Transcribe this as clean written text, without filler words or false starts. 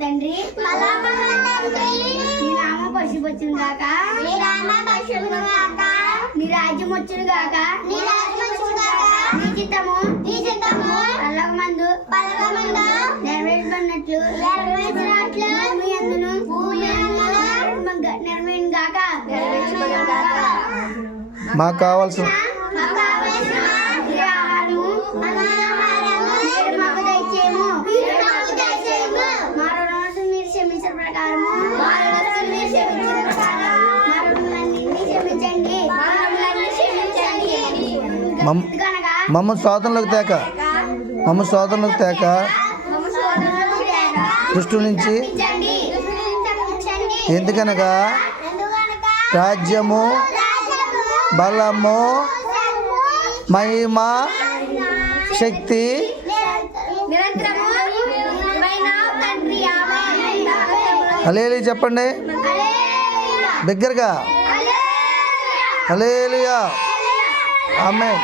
తండ్రి నీ నామ పశుపచ్చును గాక నీ రాజ్యం వచ్చును గాక నీ చిత్తము పరలోకమందు నెరవేర్చబడినట్లు భూమి యందును నెరవేరును గాక. మాకు కావాల్సిన ఆహారము నేడు మాకు దయచేయము. మా రుణాలను మీరు క్షమించిన ప్రకారము మా రుణాలన్నిటినీ క్షమించండి. కనుక మమ్మల్ని శోధనలోకి తేక దృష్టి నుంచి ఎందుకనగా రాజ్యము బలము మహిమ శక్తి హల్లెలూయా చెప్పండి బిగ్గరగా. హల్లెలూయా ఆమేన్.